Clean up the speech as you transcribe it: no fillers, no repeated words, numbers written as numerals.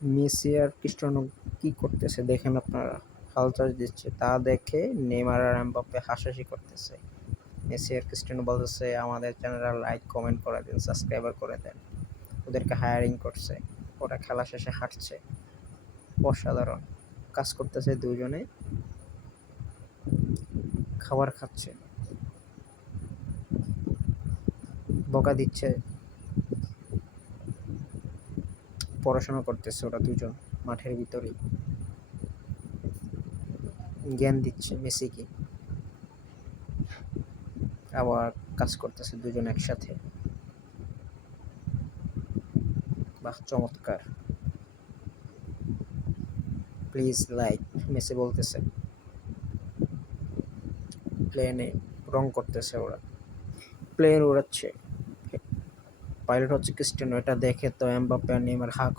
Messi আর Cristiano কি করতেছে দেখেন আপনারা, হাল চাষ দিচ্ছে, তা দেখে নেইমার আর এমবাপ্পে হাসাহাসি করতেছে। মেসি আর ক্রিস্টিয়ানো বলতেছে আমাদের চ্যানেলটা লাইক কমেন্ট করে দিন, সাবস্ক্রাইবার করে দেন। ওদেরকে হায়ারিং করছে, ওরা খেলা শেষে হাঁটছে। অসাধারণ কাজ করতেছে দুজনে, খাবার খাচ্ছে, বকা দিচ্ছে, পড়াশোনা করতেছে ওরা দুজন মাঠের ভিতরেই, জ্ঞান দিচ্ছে মেসিকে, আবার কাজ করতেছে দুজন একসাথে। বাহ, চমৎকার। প্লিজ লাইক, মেসি বলতেছে। প্লেনে রং করতেছে ওরা, প্লেন উড়াচ্ছে, পাইলট হচ্ছে ক্রিস্টিয়ানো। এটা দেখে তো এমবাপ্পে আর নেইমার হা করে